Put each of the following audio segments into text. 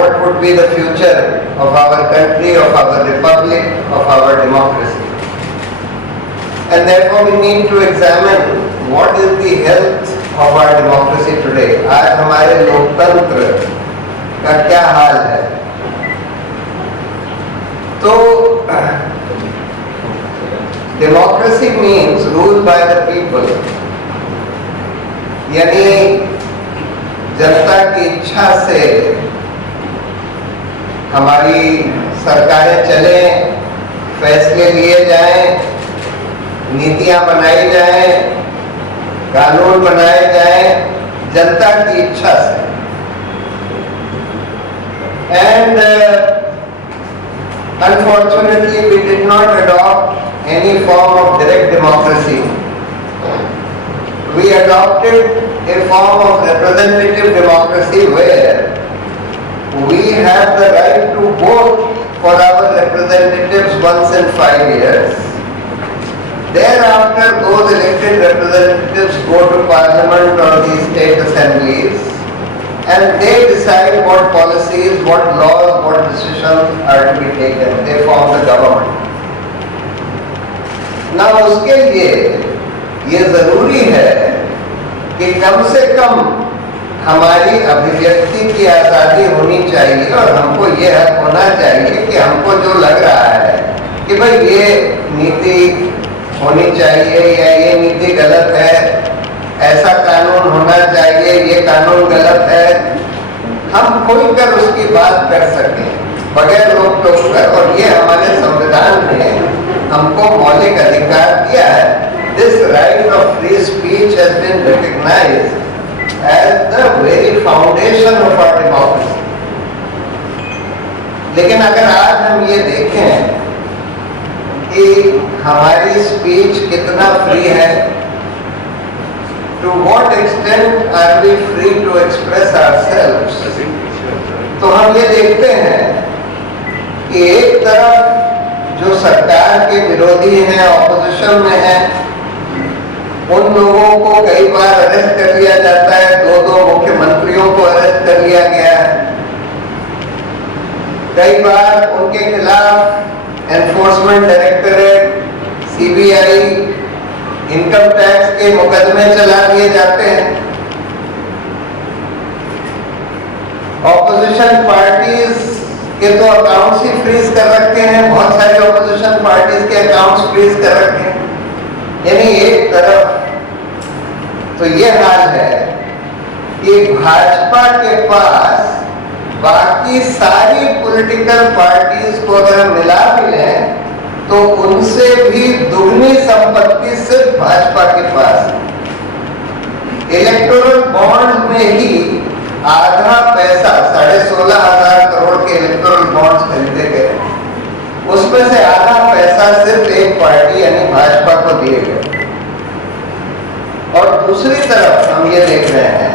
what would be the future of our country, of our republic, of our democracy. And therefore we need to examine what is the health of our democracy today. आज हमारे लोकतंत्र का क्या हाल है? तो democracy means rule by the people, यानी जनता की इच्छा से हमारी सरकारें चलें, फैसले लिए जाएं, नीतियां बनाई जाएं, कानून बनाए जाएं जनता की इच्छा से। And unfortunately we did not adopt any form of direct democracy. We adopted a form of representative democracy where we have the right to vote for our representatives once in 5 years. Thereafter, those elected representatives go to Parliament or the state assemblies and they decide what policies, what laws, what decisions are to be taken. They form the government. Now, उसके लिए ये जरूरी है कि कम से कम हमारी अभिव्यक्ति की आज़ादी होनी चाहिए और हमको ये हक होना चाहिए कि हमको जो लग रहा है कि भाई ये नीति होनी चाहिए या ये नीति गलत है, ऐसा कानून होना चाहिए, ये कानून गलत है, हम खुलकर उसकी बात कर सकें बगैर रोक टोक कर। और ये हमारे संविधान ने हमको मौलिक अधिकार दिया है। This right of free speech has been recognized as the very foundation of our democracy. लेकिन अगर आज हम ये देखें कि हमारी स्पीच कितना फ्री है, to what extent are we free to express ourselves, तो हम ये देखते हैं कि एक तरफ जो सरकार के विरोधी हैं, ऑपोजिशन में हैं, उन लोगों को कई बार अरेस्ट कर लिया जाता है। 2 मुख्यमंत्रियों को अरेस्ट कर लिया गया है। कई बार उनके खिलाफ enforcement directorate, CBI, income tax के मुकदमे चला दिए जाते हैं। ऑपोजिशन पार्टीज के तो अकाउंट्स ही फ्रीज कर रखे हैं, बहुत सारी ऑपोजिशन पार्टीज के अकाउंट्स फ्रीज कर रखे हैं। यानी एक तरफ तो ये हाल है कि भाजपा के पास बाकी सारी पॉलिटिकल पार्टीज को अगर हम मिला भी लें तो उनसे भी दुगनी संपत्ति सिर्फ भाजपा के पास है। इलेक्टोरल बॉन्ड में ही आधा पैसा 16,500 करोड़ के इलेक्टोरल बॉन्ड्स खरीदे गए, उसमें से आधा पैसा सिर्फ एक पार्टी यानी भाजपा को दिए गए। और दूसरी तरफ हम ये देख रहे हैं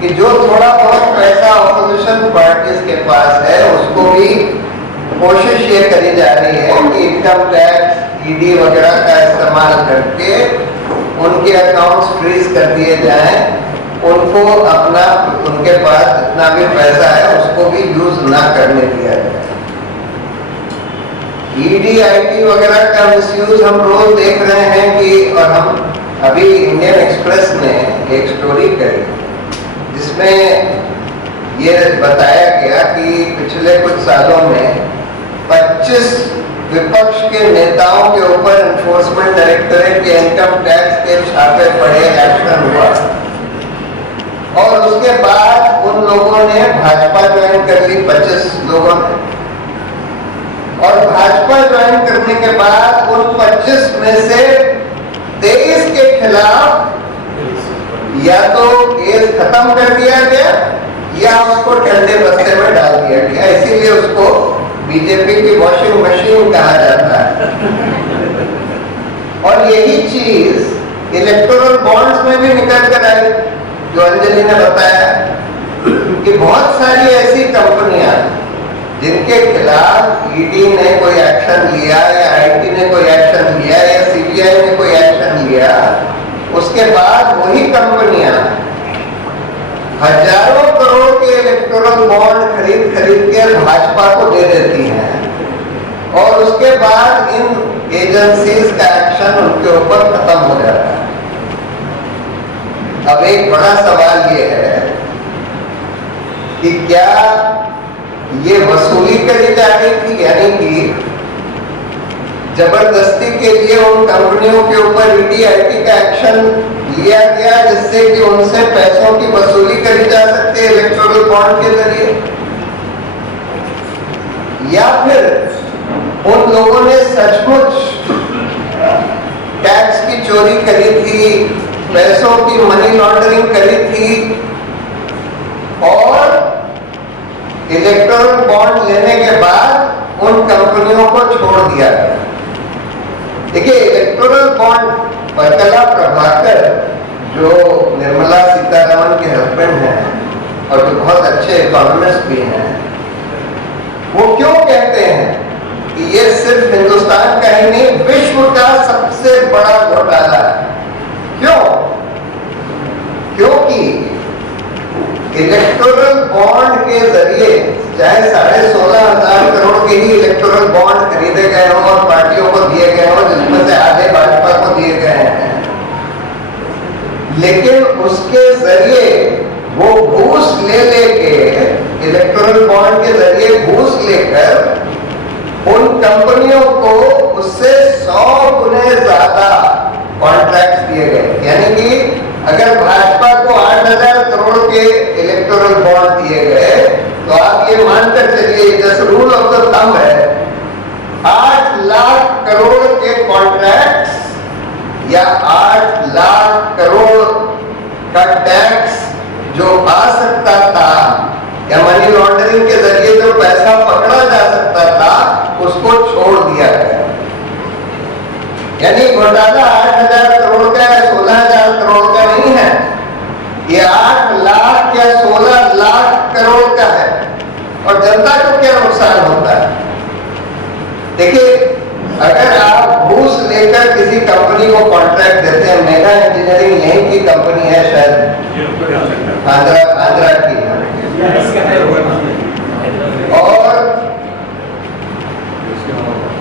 कि जो थोड़ा बहुत पैसा ऑपोजिशन पार्टीज के पास है उसको भी कोशिश ये करी जा रही है कि इनकम टैक्स, ईडी वगैरह का इस्तेमाल करके उनके अकाउंट्स फ्रीज कर दिए जाएं, उनको अपना उनके पास जितना भी पैसा है उसको भी यूज ना करने दिया जाए। ईडी, आईटी वगैरह का मिसयूज हम रोज देख रहे हैं कि, और हम अभी इंडियन एक्सप्रेस ने एक स्टोरी करी जिसमें ये बताया गया कि पिछले कुछ सालों में 25 विपक्ष के नेताओं के ऊपर एनफोर्समेंट डायरेक्टरेट के इनकम टैक्स के छापे पड़े, एक्शन हुआ और उसके बाद उन लोगों ने भाजपा ज्वाइन कर ली, 25 लोगों ने। और भाजपा ज्वाइन करने के बाद उन 25 में से 23 के खिलाफ या तो केस खत्म कर दिया गया या उसको ठंडे बस्ते में डाल दिया गया। इसीलिए उसको बीजेपी की वॉशिंग मशीन कहा जाता है। और यही चीज इलेक्टोरल बॉन्ड्स में भी निकल कर आई, जो अंजलि ने बताया कि बहुत सारी ऐसी कंपनियां जिनके खिलाफ ईडी ने कोई एक्शन लिया या आईटी ने कोई एक्शन लिया या सीबीआई ने कोई एक्शन लिया, उसके बाद वही कंपनियां हजारों करोड़ के इलेक्टोरल बॉन्ड खरीद के भाजपा को दे देती हैं और उसके बाद इन एजेंसीज का एक्शन उनके ऊपर खत्म हो जाता है। अब एक बड़ा सवाल ये है कि क्या ये वसूली करी जा रही थी, यानी कि जबरदस्ती के लिए उन कंपनियों के ऊपर ईडी का एक्शन लिया गया जिससे कि उनसे पैसों की वसूली करी जा सकती है इलेक्टोरल बॉन्ड के जरिए, या फिर उन लोगों ने सचमुच टैक्स की चोरी करी थी, पैसों की मनी लॉन्ड्रिंग करी थी और इलेक्टोरल बॉन्ड लेने के बाद उन कंपनियों को छोड़ दिया गया। देखिए, इलेक्टोरल बॉन्ड पर कला प्रभाकर जो निर्मला सीतारमण के हस्बैंड हैं और जो बहुत अच्छे इकोनॉमिस्ट भी हैं, वो क्यों कहते हैं कि ये सिर्फ हिंदुस्तान का ही नहीं विश्व का सबसे बड़ा घोटाला है। क्यों? क्योंकि इलेक्टोरल बॉन्ड के जरिए चाहे 16,500 करोड़ के ही इलेक्टोरल बॉन्ड खरीदे गए हों और पार्टियों को दिए गए हों, जिसमें से आधे भाजपा को दिए गए हैं, लेकिन उसके जरिए वो घूस ले लेके, इलेक्टोरल बॉन्ड के जरिए घूस लेकर उन कंपनियों को उससे 100 गुने ज्यादा कॉन्ट्रैक्ट दिए गए। यानी कि अगर भाजपा को 8,000 करोड़ के इलेक्टोरल बॉन्ड दिए गए तो आप ये मानकर चलिए, जैसे रूल ऑफ द थंब है, 8 लाख करोड़ के कॉन्ट्रैक्ट्स या 8 लाख करोड़ का टैक्स जो आ सकता था या मनी लॉन्ड्रिंग के जरिए जो पैसा पकड़ा जा सकता था, उसको छोड़ दिया गया। यानी घोटाला 8,000 करोड़ का या 16,000 करोड़ का नहीं है, ये 8 लाख या 16 लाख करोड़ का है। और जनता को क्या नुकसान होता है? देखिए, अगर आप घूस लेकर किसी कंपनी को कॉन्ट्रैक्ट देते हैं, मेगा इंजीनियरिंग यहीं की कंपनी है, शायद आंध्रा की, और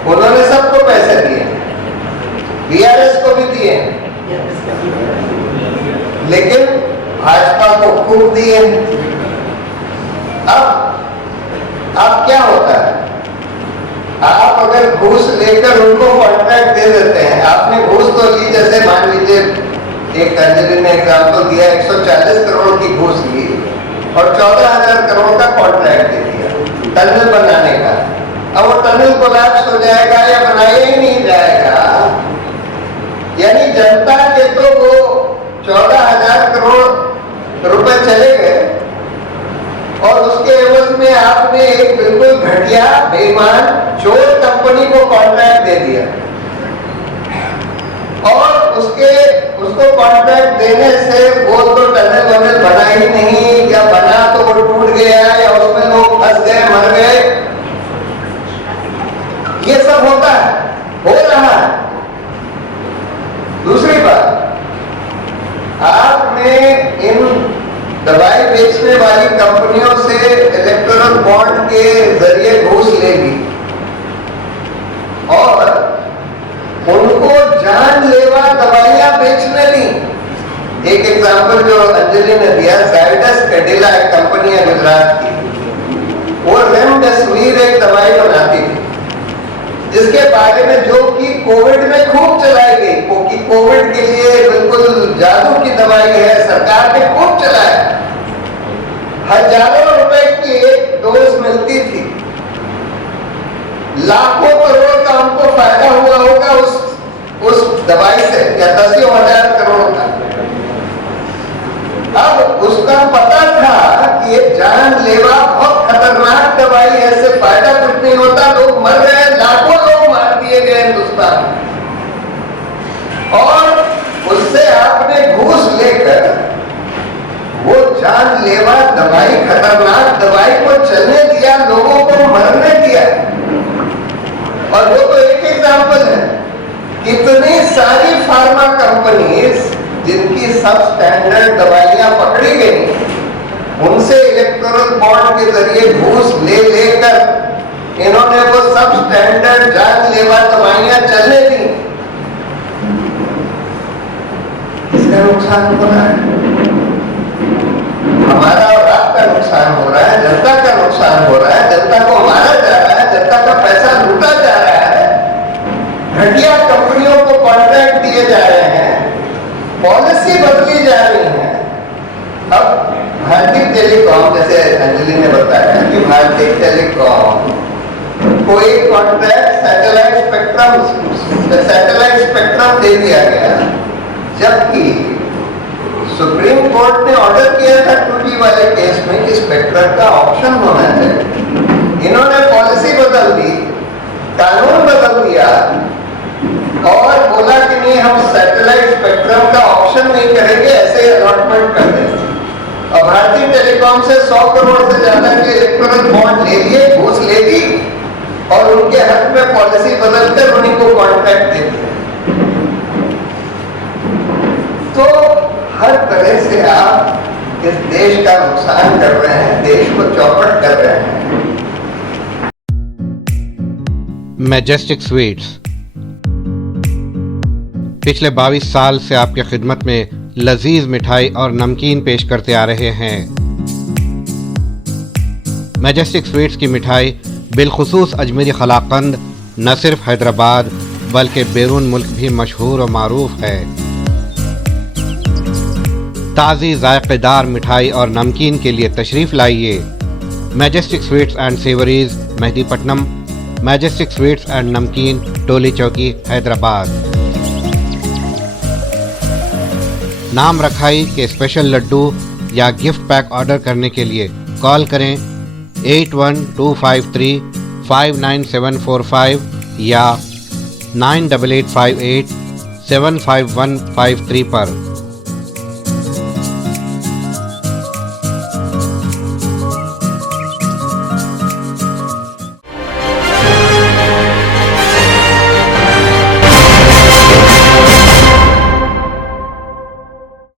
उन्होंने सबको पैसे दिए, बीआरएस को भी दिए, लेकिन भाजपा को खूब दिए। अब क्या होता है? आप अगर घूस लेकर उनको कॉन्ट्रैक्ट दे देते हैं, आपने घूस तो ली, जैसे मान लीजिए एक अंजलि ने एग्जाम्पल दिया, 140 करोड़ की घूस ली और 14,000 करोड़ का कॉन्ट्रैक्ट दे दिया टनल बनाने का। अब वो टनल कोलैप्स हो जाएगा या बनाया ही नहीं जाएगा, यानी जनता के तो वो 14,000 करोड़ रुपए चले गए और उसके एवज में आपने एक बिल्कुल घटिया, बेईमान, चोर कंपनी को कॉन्ट्रैक्ट दे दिया और उसको कॉन्ट्रैक्ट देने से वो तो टनल वनल बना ही नहीं, या बना तो वो टूट गया या उसमें लोग फंस गए, मर गए। ये सब होता है, हो रहा है। दूसरी बात, आपने इन दवाई बेचने वाली कंपनियों से इलेक्टोरल बॉन्ड के जरिए घूस ले ली और उनको जानलेवा दवाइयां बेचने दी। एक एग्जांपल जो अंजलि ने दिया, जाइडस कैडिला एक कंपनी है गुजरात की, वो रेमडेसिविर एक दवाई बनाती थी जिसके बारे में, जो कि कोविड में खूब चलाई गई, क्योंकि कोविड के लिए बिल्कुल जादू की दवाई है, सरकार ने खूब चलाया, हजारों रुपए की एक डोज मिलती थी, लाखों करोड़ का हमको फायदा हुआ होगा उस दवाई से, या 10,000 करोड़ का। अब उसका पता था कि ये जानलेवा बहुत खतरनाक दवाई है, इससे फायदा कुछ नहीं होता, लोग मर रहे हैं, लाखों लोग मार दिए गए हिंदुस्तान में, और उससे आपने घूस लेकर वो जानलेवा दवाई, खतरनाक दवाई को चलने दिया, लोगों को मरने दिया। और वो तो एक एग्जाम्पल है, कितनी सारी फार्मा कंपनीज जिनकी सब स्टैंडर्ड दवाइयां पकड़ी गई उनसे इलेक्टोरल बॉन्ड के जरिए घूस ले लेकर इन्होंने वो सब स्टैंडर्ड जानलेवा दवाइयां चलने दी। इसका नुकसान हो रहा है, हमारा और आपका नुकसान हो रहा है, जनता का नुकसान हो रहा है, जनता को मारा जा रहा है, जनता का पैसा लूटा जा रहा है, घटिया कंपनियों को कॉन्ट्रैक्ट दिए जा रहे हैं, पॉलिसी बदली जा रही है। अब भारतीय टेलीकॉम, जैसे अंजलि ने बताया कि भारतीय टेलीकॉम को एक कॉन्ट्रैक्ट सैटेलाइट स्पेक्ट्रम दे दिया गया, जबकि सुप्रीम कोर्ट ने ऑर्डर किया था 2G वाले केस में कि स्पेक्ट्रम का ऑप्शन होना चाहिए। इन्होंने पॉलिसी बदल दी, कानून बदल दिया और बोला कि नहीं, हम सैटेलाइट स्पेक्ट्रम का ऑप्शन नहीं करेंगे, ऐसे अलॉटमेंट कर देंगे। और भारतीय टेलीकॉम से 100 करोड़ से ज्यादा के इलेक्टोरल बॉन्ड ले लिए, घूस ले दी और उनके हक में पॉलिसी बदलकर उन्हीं को कॉन्ट्रैक्ट दे दिया। तो हर तरह से आप इस देश का नुकसान कर रहे हैं, देश को चौपट कर रहे हैं। मैजेस्टिक स्वीट्स पिछले 22 साल से आपकी खिदमत में लजीज मिठाई और नमकीन पेश करते आ रहे हैं। मैजेस्टिक स्वीट्स की मिठाई बिलखुसूस अजमेरी कलाकंद न सिर्फ हैदराबाद बल्कि बैरून मुल्क भी मशहूर और मारूफ है। ताज़ी जायकेदार मिठाई और नमकीन के लिए तशरीफ़ लाइए। Majestic sweets and savouries, Mehdipatnam. Majestic sweets and नमकीन, टोली चौकी, हैदराबाद। नाम रखाई के स्पेशल लड्डू या गिफ्ट पैक ऑर्डर करने के लिए कॉल करें 8125359745 या 9858 75153 पर।